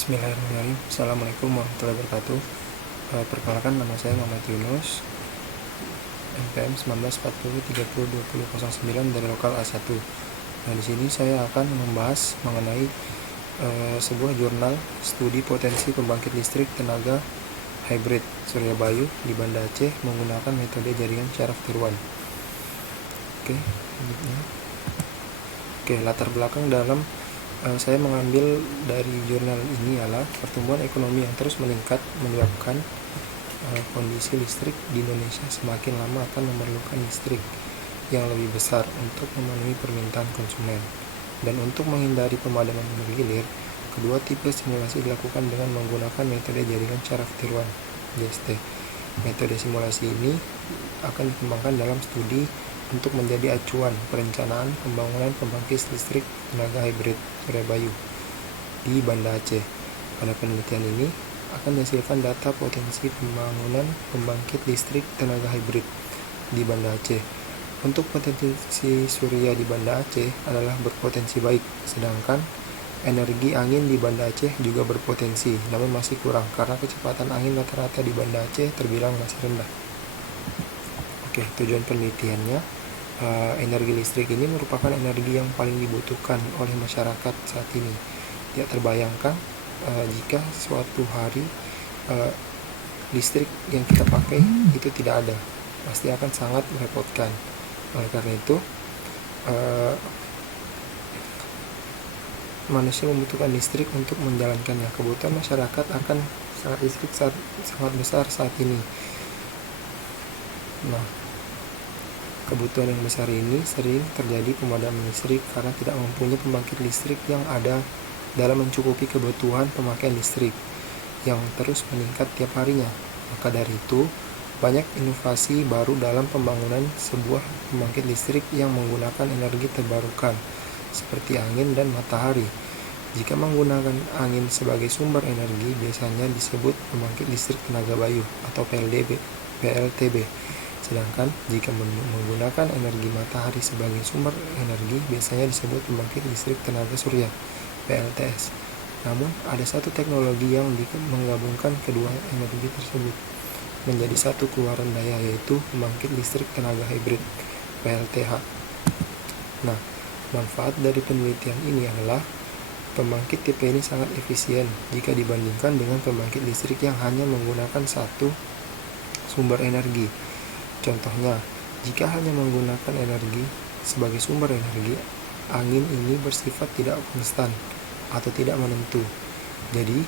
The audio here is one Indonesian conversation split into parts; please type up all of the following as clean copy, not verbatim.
Bismillahirrahmanirrahim. Assalamualaikum warahmatullahi wabarakatuh. Perkenalkan, nama saya Muhammad Yunus, NPM 1940302009 dari lokal A1. Nah, di sini saya akan membahas mengenai sebuah jurnal studi potensi pembangkit listrik tenaga hybrid Surya Bayu di Banda Aceh menggunakan metode jaringan syaraf tiruan. Latar belakang dalam saya mengambil dari jurnal ini adalah pertumbuhan ekonomi yang terus meningkat menyebabkan kondisi listrik di Indonesia semakin lama akan memerlukan listrik yang lebih besar untuk memenuhi permintaan konsumen. Dan untuk menghindari pemadaman bergilir, kedua tipe simulasi dilakukan dengan menggunakan metode jaringan syaraf tiruan (JST). Metode simulasi ini akan dikembangkan dalam studi untuk menjadi acuan perencanaan pembangunan pembangkit listrik tenaga hybrid Surya Bayu di Banda Aceh. Pada penelitian ini akan dihasilkan data potensi pembangunan pembangkit listrik tenaga hybrid di Banda Aceh. Untuk potensi surya di Banda Aceh adalah berpotensi baik, sedangkan energi angin di Banda Aceh juga berpotensi, namun masih kurang karena kecepatan angin rata-rata di Banda Aceh terbilang masih rendah. Tujuan penelitiannya, energi listrik ini merupakan energi yang paling dibutuhkan oleh masyarakat saat ini. Tidak terbayangkan jika suatu hari listrik yang kita pakai itu tidak ada, pasti akan sangat merepotkan. Oleh karena itu, manusia membutuhkan listrik untuk menjalankannya. Kebutuhan masyarakat akan listrik sangat besar saat ini. Nah, kebutuhan yang besar ini sering terjadi pemadaman listrik karena tidak mempunyai pembangkit listrik yang ada dalam mencukupi kebutuhan pemakaian listrik yang terus meningkat tiap harinya. Maka dari itu, banyak inovasi baru dalam pembangunan sebuah pembangkit listrik yang menggunakan energi terbarukan seperti angin dan matahari. Jika menggunakan angin sebagai sumber energi, biasanya disebut pembangkit listrik tenaga bayu atau PLTB. Sedangkan jika menggunakan energi matahari sebagai sumber energi, biasanya disebut pembangkit listrik tenaga surya PLTS. Namun, ada satu teknologi yang menggabungkan kedua energi tersebut menjadi satu keluaran daya, yaitu pembangkit listrik tenaga hybrid PLTH. Nah, manfaat dari penelitian ini adalah pembangkit tipe ini sangat efisien jika dibandingkan dengan pembangkit listrik yang hanya menggunakan satu sumber energi. Contohnya, jika hanya menggunakan energi sebagai sumber energi, angin ini bersifat tidak konstan atau tidak menentu. Jadi,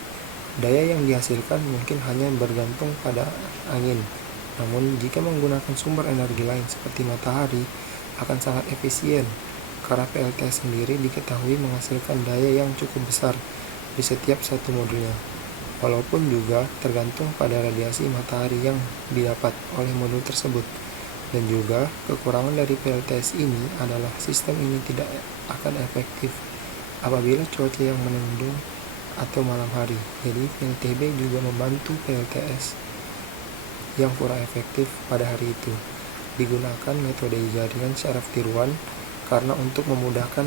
daya yang dihasilkan mungkin hanya bergantung pada angin. Namun, jika menggunakan sumber energi lain seperti matahari, akan sangat efisien karena PLTS sendiri diketahui menghasilkan daya yang cukup besar di setiap satu modulnya. Walaupun juga tergantung pada radiasi matahari yang didapat oleh modul tersebut. Dan juga kekurangan dari PLTS ini adalah sistem ini tidak akan efektif apabila cuaca yang mendung atau malam hari. Jadi PLTB juga membantu PLTS yang kurang efektif pada hari itu. Digunakan metode jaringan syaraf tiruan karena untuk memudahkan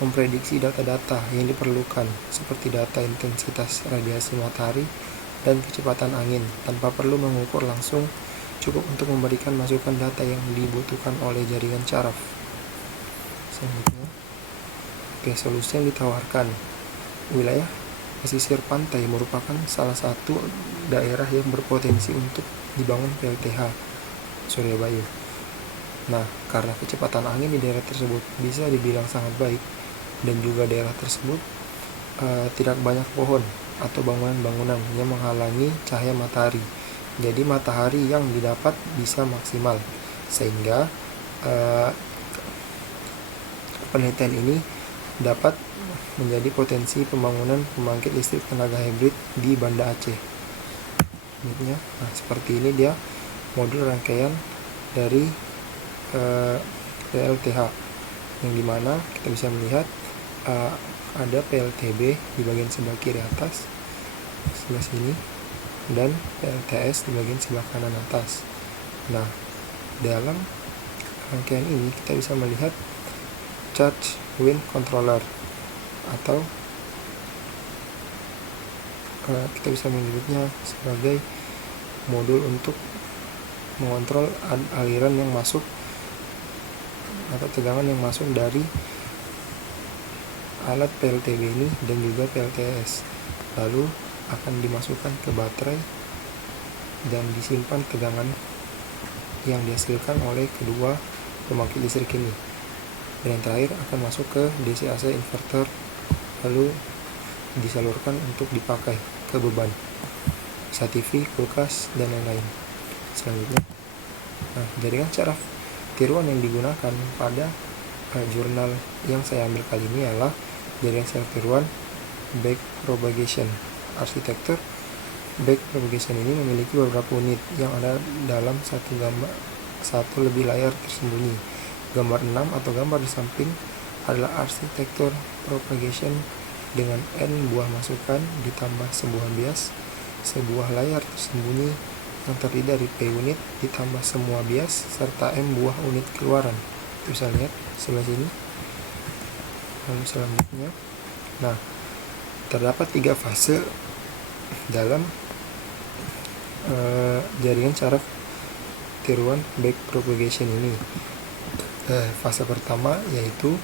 memprediksi data-data yang diperlukan seperti data intensitas radiasi matahari dan kecepatan angin tanpa perlu mengukur langsung, cukup untuk memberikan masukan data yang dibutuhkan oleh jaringan syaraf. Selanjutnya, solusi yang ditawarkan. Wilayah pesisir pantai merupakan salah satu daerah yang berpotensi untuk dibangun PLTH Surya Bayu. Nah, karena kecepatan angin di daerah tersebut bisa dibilang sangat baik dan juga daerah tersebut tidak banyak pohon atau bangunan-bangunan yang menghalangi cahaya matahari. Jadi matahari yang didapat bisa maksimal, sehingga penelitian ini dapat menjadi potensi pembangunan pembangkit listrik tenaga hybrid di Banda Aceh. Nah, seperti ini dia modul rangkaian dari PLTH, yang dimana kita bisa melihat ada PLTB di bagian sebelah kiri atas sebelah sini dan PLTS di bagian sebelah kanan atas. Nah, dalam rangkaian ini kita bisa melihat charge wind controller atau kita bisa menyebutnya sebagai modul untuk mengontrol aliran yang masuk atau tegangan yang masuk dari alat PLTB ini dan juga PLTS. Lalu akan dimasukkan ke baterai dan disimpan tegangan yang dihasilkan oleh kedua pembangkit listrik ini. Dan yang terakhir akan masuk ke DC AC inverter, lalu disalurkan untuk dipakai ke beban, bisa TV, kulkas, dan lain-lain. Selanjutnya, jaringan syaraf tiruan yang digunakan pada jurnal yang saya ambil kali ini adalah jaringan syaraf tiruan backpropagation. Arsitektur backpropagation ini memiliki beberapa unit yang ada dalam satu lebih layar tersembunyi. Gambar 6 atau gambar di samping adalah arsitektur propagation dengan N buah masukan ditambah sebuah bias, sebuah layar tersembunyi yang terdiri dari P unit ditambah semua bias serta M buah unit keluaran. Itu bisa lihat sebelah sini. Lalu selanjutnya, terdapat 3 fase dalam jaringan syaraf tiruan backpropagation ini. Fase pertama yaitu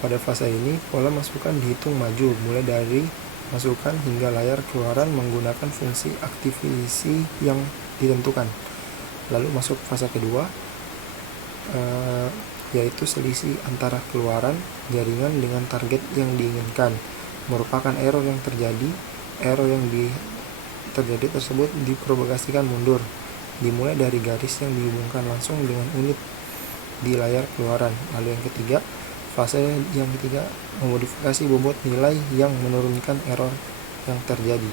pada fase ini pola masukan dihitung maju mulai dari masukan hingga layar keluaran menggunakan fungsi aktivasi yang ditentukan. Lalu masuk fase kedua yaitu selisih antara keluaran jaringan dengan target yang diinginkan, merupakan error yang terjadi. Error yang terjadi tersebut dipropagasikan mundur, dimulai dari garis yang dihubungkan langsung dengan unit di layar keluaran. Lalu yang ketiga, fase yang ketiga memodifikasi bobot nilai yang menurunkan error yang terjadi.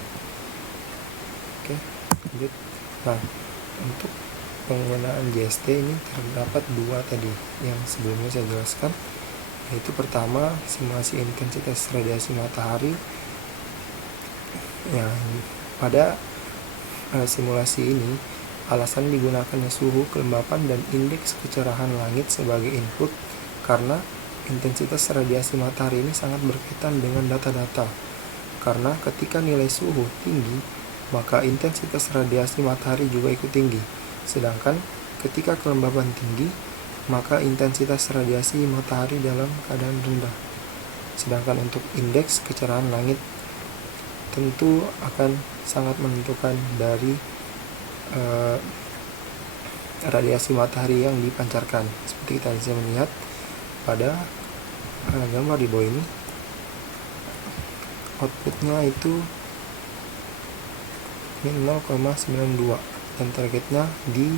Oke, lanjut. Untuk penggunaan JST ini terdapat 2 tadi yang sebelumnya saya jelaskan, yaitu pertama simulasi intensitas radiasi matahari. Pada simulasi ini alasan digunakannya suhu, kelembapan, dan indeks kecerahan langit sebagai input karena intensitas radiasi matahari ini sangat berkaitan dengan data-data. Karena ketika nilai suhu tinggi, maka intensitas radiasi matahari juga ikut tinggi. Sedangkan ketika kelembapan tinggi, maka intensitas radiasi matahari dalam keadaan rendah. Sedangkan untuk indeks kecerahan langit tentu akan sangat menentukan dari radiasi matahari yang dipancarkan. Seperti kita bisa melihat pada gambar di bawah ini, outputnya itu 0,92 dan targetnya di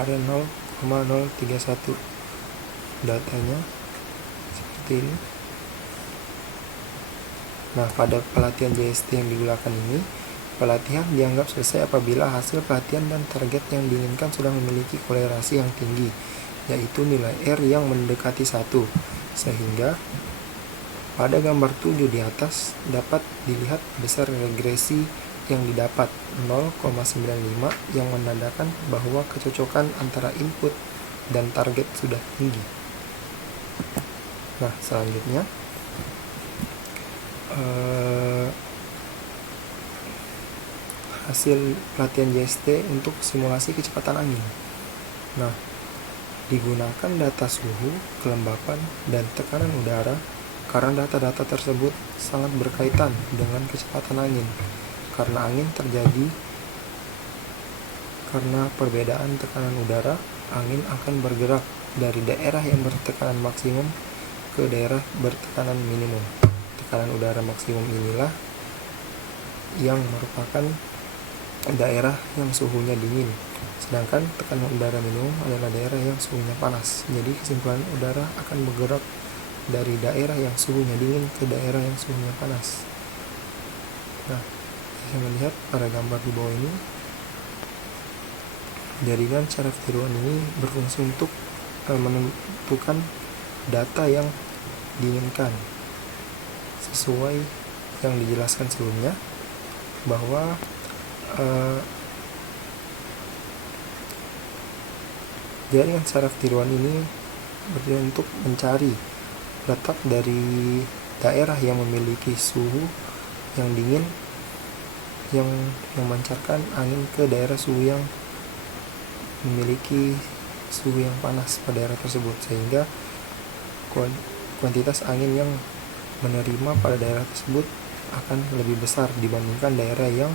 area 0,031. Datanya seperti ini. Pada pelatihan JST yang digunakan ini, pelatihan dianggap selesai apabila hasil pelatihan dan target yang diinginkan sudah memiliki kolerasi yang tinggi, yaitu nilai R yang mendekati 1, sehingga pada gambar 7 di atas dapat dilihat besar regresi yang didapat 0,95 yang menandakan bahwa kecocokan antara input dan target sudah tinggi. Selanjutnya hasil pelatihan JST untuk simulasi kecepatan angin. Digunakan data suhu, kelembapan, dan tekanan udara karena data-data tersebut sangat berkaitan dengan kecepatan angin. Karena angin terjadi karena perbedaan tekanan udara, angin akan bergerak dari daerah yang bertekanan maksimum ke daerah bertekanan minimum. Tekanan udara maksimum inilah yang merupakan daerah yang suhunya dingin, sedangkan tekanan udara minimum adalah daerah yang suhunya panas. Jadi kesimpulan udara akan bergerak dari daerah yang suhunya dingin ke daerah yang suhunya panas. Bisa melihat pada gambar di bawah ini, jaringan syaraf tiruan ini berfungsi untuk menentukan data yang diinginkan sesuai yang dijelaskan sebelumnya, bahwa jaringan syaraf tiruan ini bertujuan untuk mencari letak dari daerah yang memiliki suhu yang dingin yang memancarkan angin ke daerah suhu yang memiliki suhu yang panas pada daerah tersebut, sehingga kuantitas angin yang menerima pada daerah tersebut akan lebih besar dibandingkan daerah yang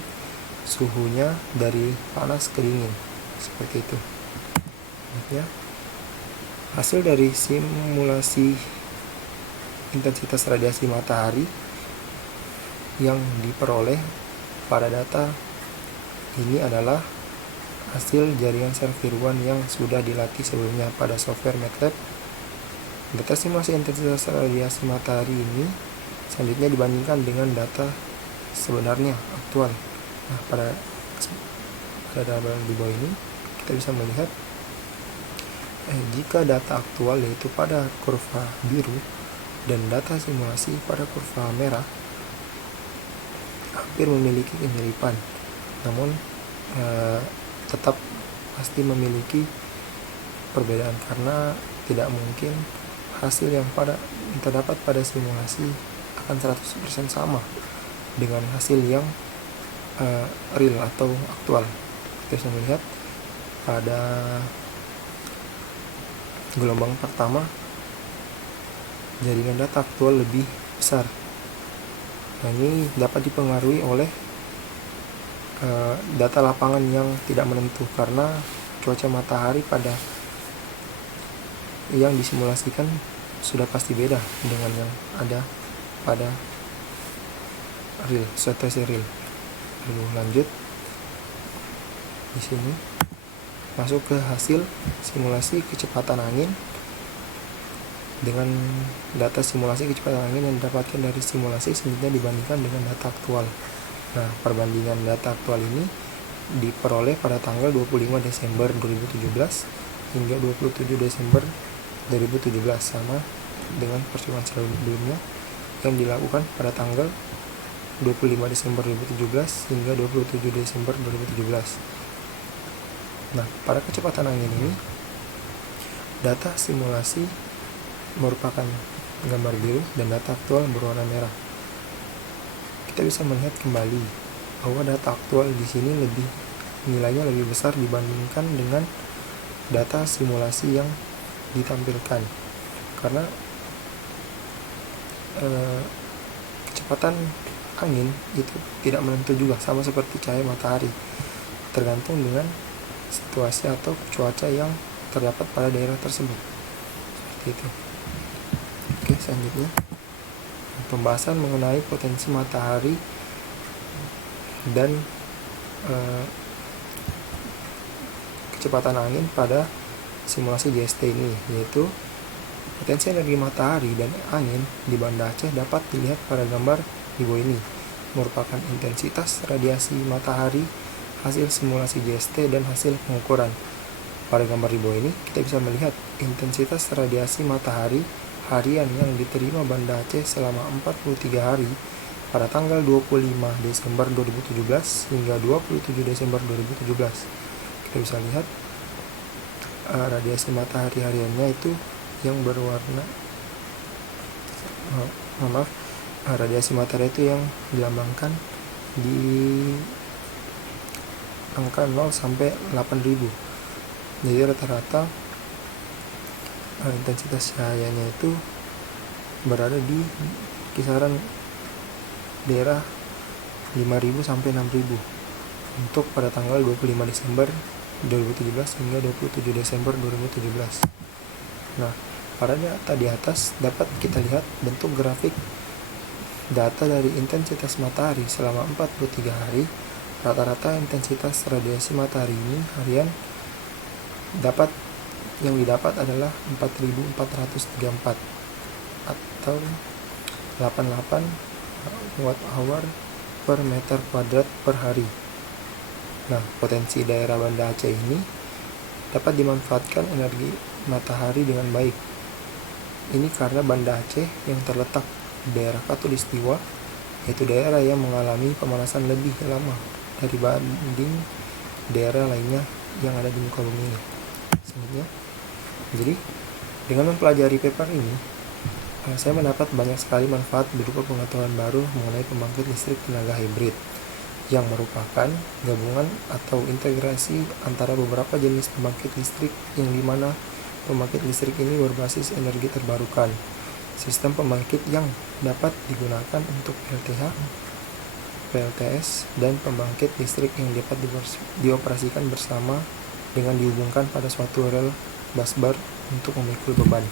suhunya dari panas ke dingin, seperti itu. Ya. Hasil dari simulasi intensitas radiasi matahari yang diperoleh pada data ini adalah hasil jaringan sel tiruan yang sudah dilatih sebelumnya pada software MATLAB. Data simulasi intensitas radiasi matahari ini selanjutnya dibandingkan dengan data sebenarnya aktual. Nah, pada tabel di bawah ini kita bisa melihat jika data aktual yaitu pada kurva biru dan data simulasi pada kurva merah hampir memiliki kemiripan, namun tetap pasti memiliki perbedaan karena tidak mungkin hasil yang terdapat pada simulasi akan 100% sama dengan hasil yang real atau aktual. Kita bisa melihat pada gelombang pertama jaringan data aktual lebih besar. Nah, ini dapat dipengaruhi oleh data lapangan yang tidak menentu karena cuaca matahari pada yang disimulasikan sudah pasti beda dengan yang ada pada real, situasi real. Lalu lanjut di sini masuk ke hasil simulasi kecepatan angin dengan data simulasi kecepatan angin yang didapatkan dari simulasi selanjutnya dibandingkan dengan data aktual. Nah, perbandingan data aktual ini diperoleh pada tanggal 25 Desember 2017 hingga 27 Desember 2017, sama dengan percobaan sebelumnya yang dilakukan pada tanggal 25 Desember 2017 hingga 27 Desember 2017. Nah, pada kecepatan angin ini data simulasi merupakan gambar biru dan data aktual berwarna merah. Kita bisa melihat kembali bahwa data aktual di sini nilainya lebih besar dibandingkan dengan data simulasi yang ditampilkan, karena kecepatan angin itu tidak menentu juga, sama seperti cahaya matahari, tergantung dengan situasi atau cuaca yang terdapat pada daerah tersebut. Seperti itu. Oke, selanjutnya pembahasan mengenai potensi matahari dan kecepatan angin pada simulasi JST ini, yaitu potensi energi matahari dan angin di Banda Aceh dapat dilihat pada gambar di bawah ini, merupakan intensitas radiasi matahari hasil simulasi JST dan hasil pengukuran. Pada gambar di bawah ini kita bisa melihat intensitas radiasi matahari harian yang diterima Banda Aceh selama 43 hari pada tanggal 25 Desember 2017 hingga 27 Desember 2017. Kita bisa lihat radiasi matahari hariannya itu yang berwarna radiasi matahari itu yang dilambangkan di angka 0 sampai 8000. Jadi rata-rata intensitas cahayanya itu berada di kisaran daerah 5000 sampai 6000 untuk pada tanggal 25 Desember 2017 hingga 27 Desember 2017. Nah, pada data di atas dapat kita lihat bentuk grafik data dari intensitas matahari selama 43 hari. Rata-rata intensitas radiasi matahari ini harian yang didapat adalah 4434 atau 88 watt-hour per meter kuadrat per hari. Nah, potensi daerah Banda Aceh ini dapat dimanfaatkan energi matahari dengan baik. Ini karena Banda Aceh yang terletak di daerah Khatulistiwa, yaitu daerah yang mengalami pemanasan lebih lama dibanding daerah lainnya yang ada di muka bumi ini. Selanjutnya, jadi dengan mempelajari paper ini, saya mendapat banyak sekali manfaat berupa pengetahuan baru mengenai pembangkit listrik tenaga hibrid, yang merupakan gabungan atau integrasi antara beberapa jenis pembangkit listrik yang dimana pembangkit listrik ini berbasis energi terbarukan. Sistem pembangkit yang dapat digunakan untuk PLTH, PLTS, dan pembangkit listrik yang dapat dioperasikan bersama dengan dihubungkan pada suatu rel busbar untuk memikul beban.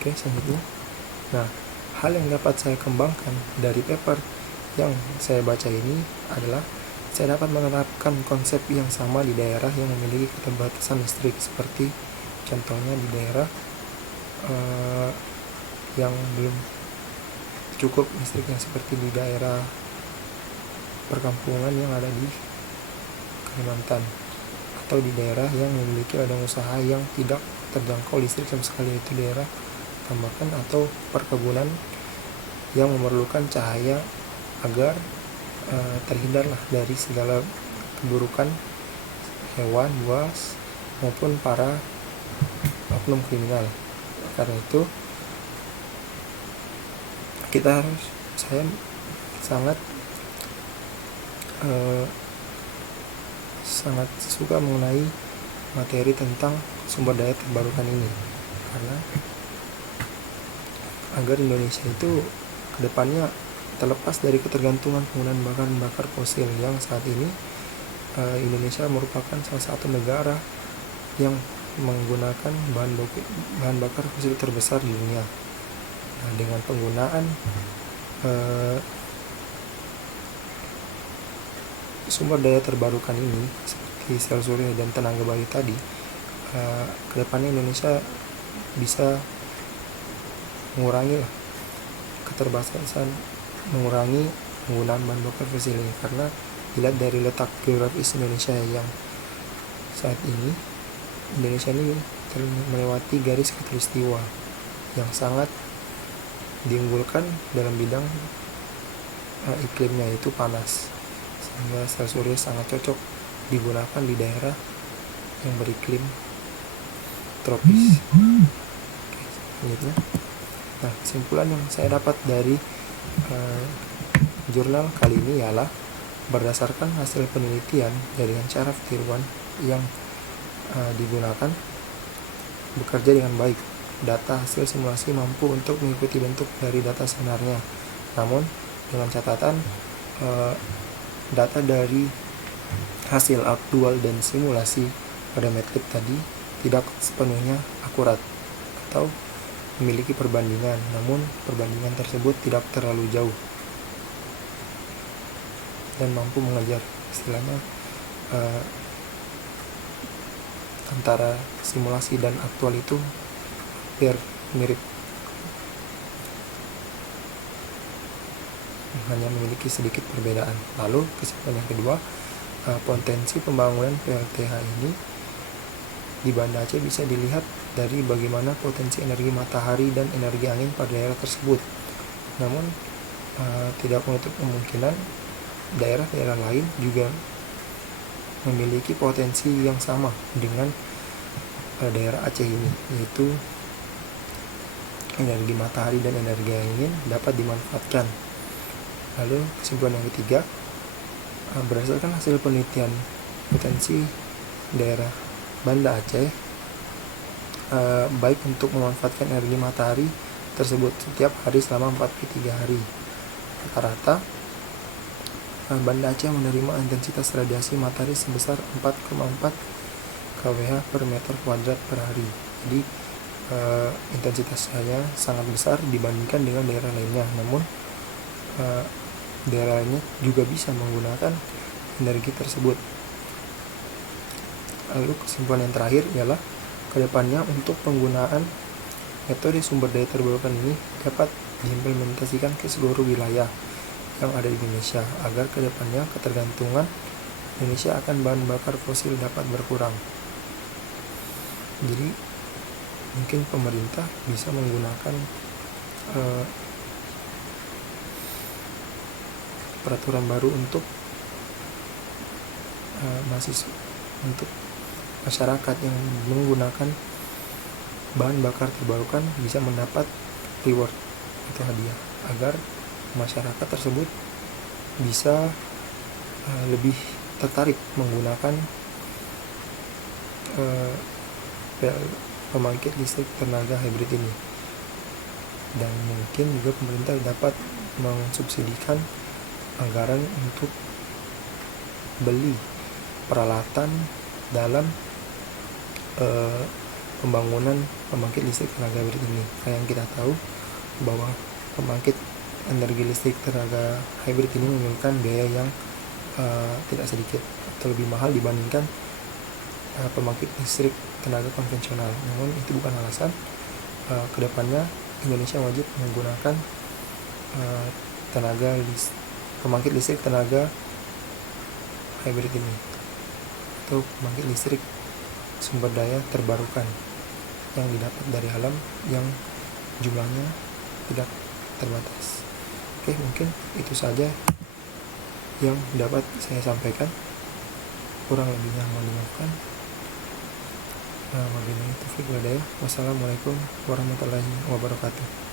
Oke, selanjutnya. Nah, hal yang dapat saya kembangkan dari paper yang saya baca ini adalah saya dapat menerapkan konsep yang sama di daerah yang memiliki keterbatasan listrik, seperti contohnya di daerah yang belum cukup listriknya, seperti di daerah perkampungan yang ada di Kalimantan, atau di daerah yang memiliki ladang usaha yang tidak terjangkau listrik sama sekali, yaitu daerah tambakan atau perkebunan yang memerlukan cahaya agar terhindarlah dari segala keburukan hewan buas maupun para oknum kriminal. Karena itu saya sangat suka mengenai materi tentang sumber daya terbarukan ini, karena agar Indonesia itu kedepannya terlepas dari ketergantungan penggunaan bahan bakar fosil, yang saat ini Indonesia merupakan salah satu negara yang menggunakan bahan bakar fosil terbesar di dunia. Nah, dengan penggunaan sumber daya terbarukan ini seperti sel surya dan tenaga bayu tadi, kedepannya Indonesia bisa mengurangi keterbatasan, mengurangi penggunaan bahan bakar fosil ini, karena dilihat dari letak geografis Indonesia yang saat ini, Indonesia ini melewati garis khatulistiwa yang sangat diunggulkan dalam bidang iklimnya, yaitu panas, sehingga sel surya sangat cocok digunakan di daerah yang beriklim tropis. Oke, selanjutnya. Nah, kesimpulan yang saya dapat dari jurnal kali ini ialah berdasarkan hasil penelitian jaringan syaraf tiruan yang digunakan bekerja dengan baik. Data hasil simulasi mampu untuk mengikuti bentuk dari data sebenarnya. Namun, dengan catatan data dari hasil aktual dan simulasi pada MATLAB tadi tidak sepenuhnya akurat atau memiliki perbandingan, namun perbandingan tersebut tidak terlalu jauh dan mampu mengejar istilahnya antara simulasi dan aktual itu hampir mirip, hanya memiliki sedikit perbedaan. Lalu kesimpulan yang kedua, potensi pembangunan PLTH ini di Banda Aceh bisa dilihat dari bagaimana potensi energi matahari dan energi angin pada daerah tersebut. Namun tidak menutup kemungkinan daerah-daerah lain juga memiliki potensi yang sama dengan daerah Aceh ini, yaitu energi matahari dan energi angin dapat dimanfaatkan. Lalu kesimpulan yang ketiga, berdasarkan hasil penelitian potensi daerah Banda Aceh, baik untuk memanfaatkan energi matahari tersebut setiap hari selama 43 hari. Rata-rata Banda Aceh menerima intensitas radiasi matahari sebesar 4,4 kWh per meter kuadrat per hari. Jadi intensitasnya sangat besar dibandingkan dengan daerah lainnya. Namun daerah lainnya juga bisa menggunakan energi tersebut. Lalu kesimpulan yang terakhir ialah kedepannya untuk penggunaan metode sumber daya terbarukan ini dapat diimplementasikan ke seluruh wilayah yang ada di Indonesia, agar kedepannya ketergantungan Indonesia akan bahan bakar fosil dapat berkurang. Jadi mungkin pemerintah bisa menggunakan peraturan baru untuk mahasiswa, untuk masyarakat yang menggunakan bahan bakar terbarukan bisa mendapat reward atau hadiah, agar masyarakat tersebut bisa lebih tertarik menggunakan pembangkit listrik tenaga hybrid ini. Dan mungkin juga pemerintah dapat mensubsidikan anggaran untuk beli peralatan dalam pembangunan pembangkit listrik tenaga hybrid ini. Kayak yang kita tahu bahwa pembangkit energi listrik tenaga hybrid ini memiliki biaya yang tidak sedikit atau lebih mahal dibandingkan pembangkit listrik tenaga konvensional. Namun itu bukan alasan kedepannya Indonesia wajib menggunakan pembangkit listrik tenaga hybrid ini, atau pembangkit listrik sumber daya terbarukan yang didapat dari alam yang jumlahnya tidak terbatas. Oke, mungkin itu saja yang dapat saya sampaikan. Kurang lebihnya mohon dimaafkan. Wassalamualaikum warahmatullahi wabarakatuh.